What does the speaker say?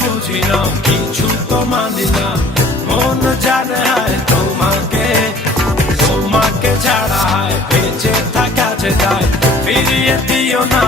বুঝি না, কিছু তো মানি না। মন জানে হায় তোমাকে, তোমাকে ছাড়া হায় বেঁচে থাকা যে যায়, ফিরিয়ে দিও না